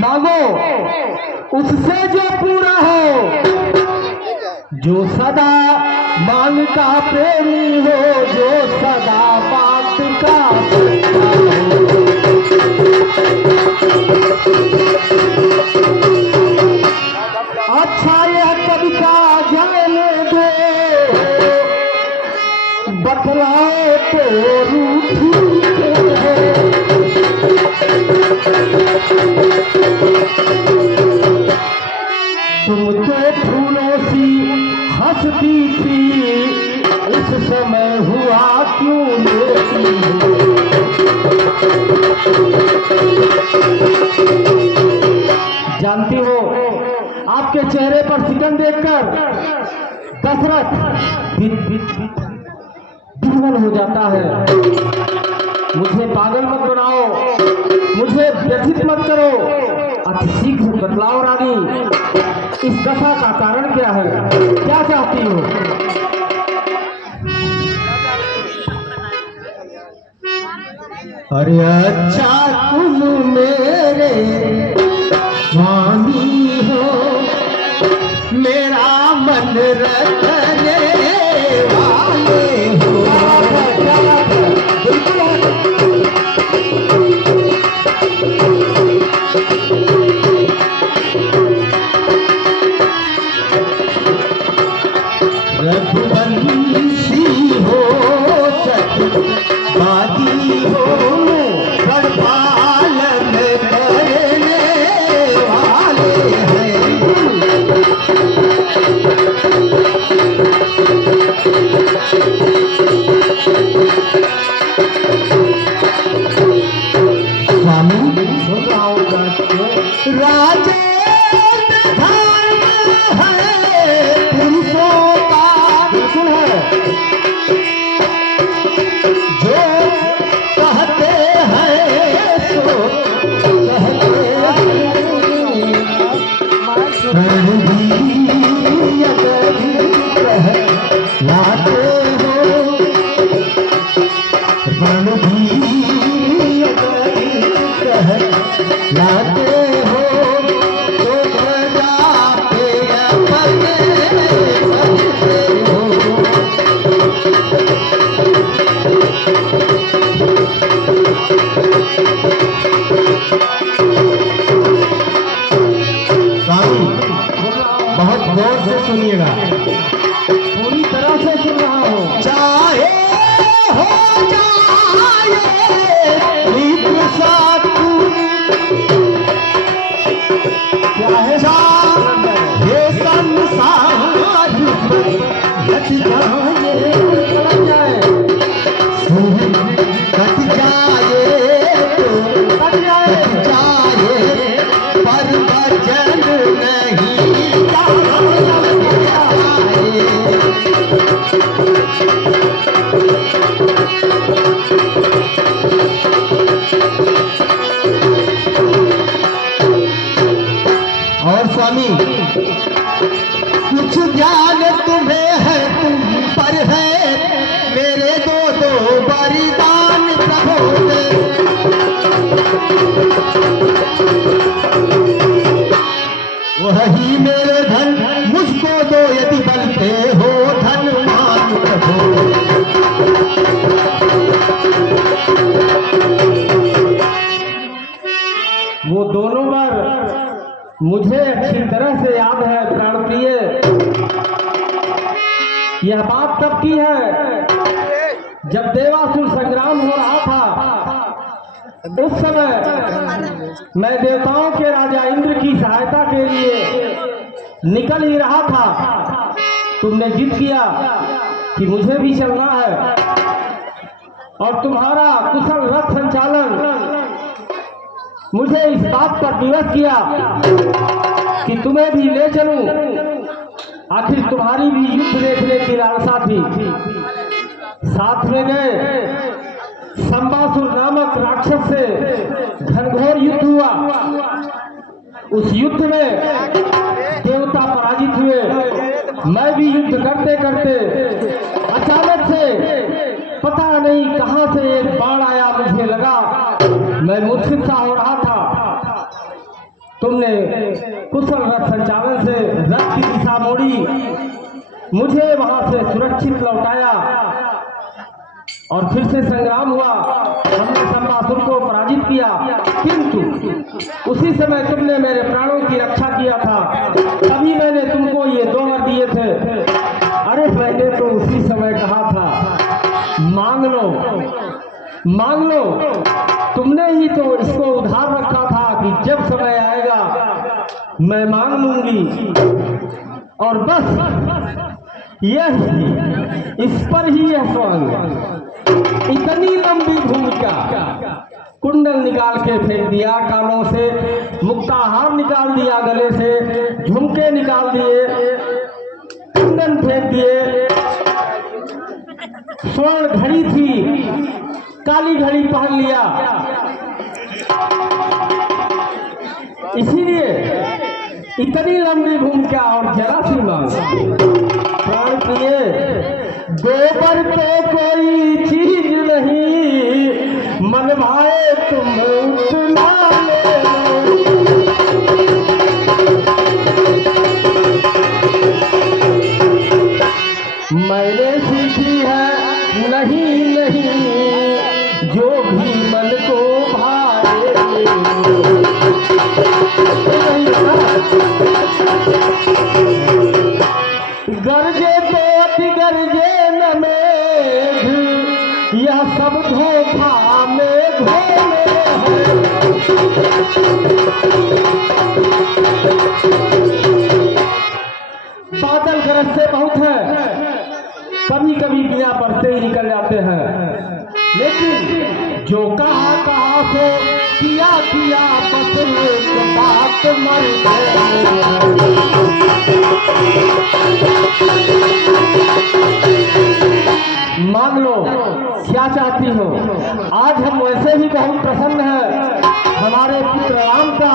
मांगो उससे जो पूरा हो, जो सदा मांग का प्रेमी हो, जो सदा बात का सच्चा हो। अच्छा यह कविता जाने दो, बतलाओ तो रूठी है। तुम तो फूलों सी हंसती थी, इस समय हुआ क्यों लेती हो। जानती हो आपके चेहरे पर सितम देखकर दशरथ विह्वल हो जाता है। मुझे पागल मत बनाओ, मुझे व्यथित मत करो, अति शीघ्र बतलाओ रानी, इस दशा का कारण क्या है, क्या चाहती हो। अरे अच्छा तुम मेरे स्वामी हो, मेरा मन रखने वाले हो। रघुवंशी हो, चतुर्बादी हो, पालन करने वाले हैं। स्वामी सुन रहा हूँ, राजे पुरुषों का बिल्कुल है, जो कहते हैं सो कहते लाते हो, लाते हो तो प्रजा पे अपने हो। स्वामी बहुत गौर से सुनिएगा, पूरी तरह से सुन रहा हूँ। चाहे हो जाए मित्र साथ, चाहे ये संसार कट जाए, कट जाए तो कट जाए, पर वचन नहीं जाए। और स्वामी कुछ ज्ञान तुम्हें है, तुम पर है, मेरे दो बलिदान प्रभु दे। वही मेरे धन मुझको दो, यदि बलते हो धन मान प्रभु। वो दोनों बार मुझे अच्छी तरह से याद है प्राण प्रिय। यह बात तब की है जब देवासुर संग्राम हो रहा था। उस समय मैं देवताओं के राजा इंद्र की सहायता के लिए निकल ही रहा था। तुमने जिद किया कि मुझे भी चलना है, और तुम्हारा कुशल रथ संचालन मुझे इस बात पर विवश किया कि तुम्हें भी ले चलूं। आखिर तुम्हारी भी युद्ध देखने की लालसा थी। साथ में गए, संबासुर नामक राक्षस से घनघोर युद्ध हुआ। उस युद्ध में देवता पराजित हुए। मैं भी युद्ध करते करते अचानक से पता नहीं कहां से एक बाण आया, मुझे लगा मैं मूर्छित सा हो रहा था। तुमने कुशल रथ संचालन से रथ की दिशा मोड़ी, मुझे वहां से सुरक्षित लौटाया और फिर से संग्राम हुआ। हमने शंबासुर को पराजित किया, किंतु उसी समय तुमने मेरे प्राणों की रक्षा किया था, तभी मैंने तुमको ये 2 वर दिए थे। अरे मैंने तो उसी समय कहा था मांग लो मांग लो, तुमने ही तो इसको उधार रखा था कि जब समय आएगा मैं मांग लूंगी। और बस यह इस पर ही यह स्वर्ग, इतनी लंबी भूमिका। कुंडल निकाल के फेंक दिया कानों से, मुक्ताहार निकाल दिया गले से, झुमके निकाल दिए, कुंदन फेंक दिए, स्वर्ण घड़ी थी काली घड़ी पहन लिया। इसीलिए इतनी लंबी भूमिका और जरा सी मांग। प्राण प्रिय, गोबर तो कोई चीज नहीं, मन भाए तुम उतना ले लो। मैंने सीखी है नहीं जो भी मन को भाए। गरजे तो अति गरजे न मेघ, यह सब धोखा में घोले हैं। बादल गरजते बहुत है, कभी कभी बिना बरसे ही निकल जाते हैं, लेकिन जो कहा सो किया बस एक बात मर गए। मान लो क्या चाहती हो, आज हम वैसे भी बहुत प्रसन्न हैं, हमारे पुत्र राम का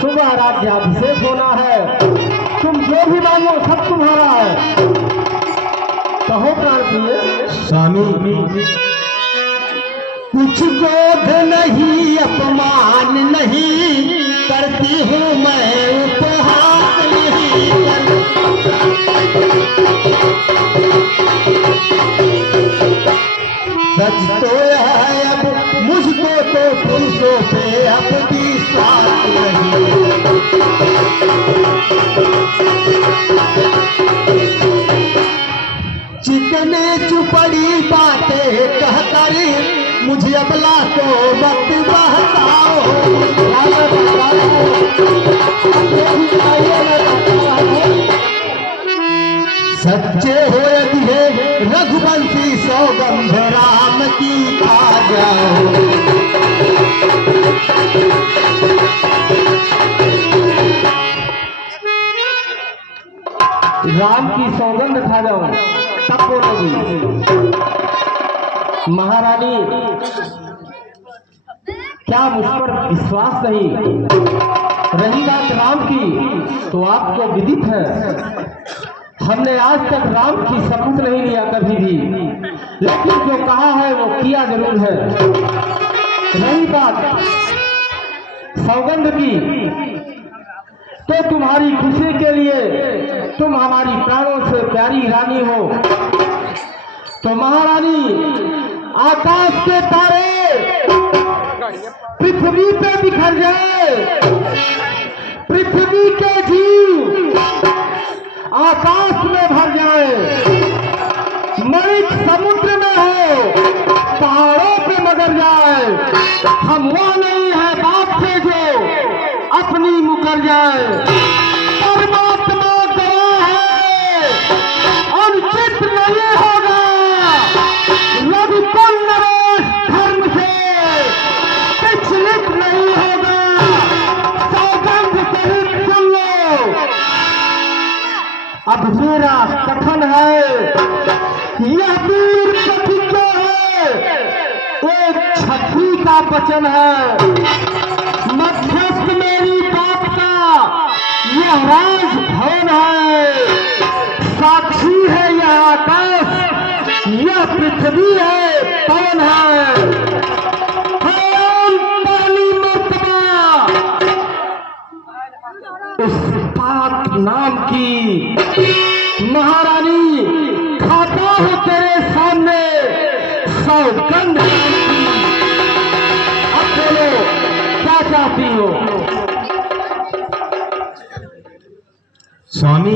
सुबह राज्याभिषेक होना है। तुम जो भी मांगो सब तुम्हारा है। कहो प्राण प्रिय। स्वामी, कुछ क्रोध नहीं, अपमान नहीं करती हूँ मैं, उपहास नहीं। सच तो है अब मुझको तो पुरुषों पे अब विश्वास नहीं। चिकने चुपड़ी बातें कहकर मुझे अबला को मत बहकाओ। सच्चे हो यदि है रघुवंशी, सौगंध राम की खा जाओ। राम की सौगंध खा जाओ तब बोलोगी। महारानी, क्या मुझ पर विश्वास नहीं? रही बात राम की तो आपको विदित है, हमने आज तक राम की शपथ नहीं लिया कभी भी, लेकिन जो कहा है वो किया जरूर है। रही बात सौगंध की, तो तुम्हारी खुशी के लिए, तुम हमारी प्राणों से प्यारी रानी हो, तो महारानी आकाश के तारे पृथ्वी पे बिखर जाए, पृथ्वी के जीव आकाश में भर जाए, मणिक समुद्र में हो, पहाड़ों पे मगर जाए, हम वो नहीं है बाप से जो अपनी मुकर जाए। परमात्मा गवाह है, अनुचित नहीं होगा, रघुकुल नरेश धर्म से विचलित नहीं होगा। सौगंध सहित सुन लो, अब मेरा कथन है, यह वीर प्रतिज्ञा है, एक छत्री का वचन है। मध्यस्थ मेरी बात का यह राजभवन है, साक्षी है यह आकाश, यह पृथ्वी है, पवन है। पहली मर्तबा उस पाक नाम की महारानी खाता हूं तेरे सामने सौगंध नाम की। अब बोलो क्या चाहती हो? स्वामी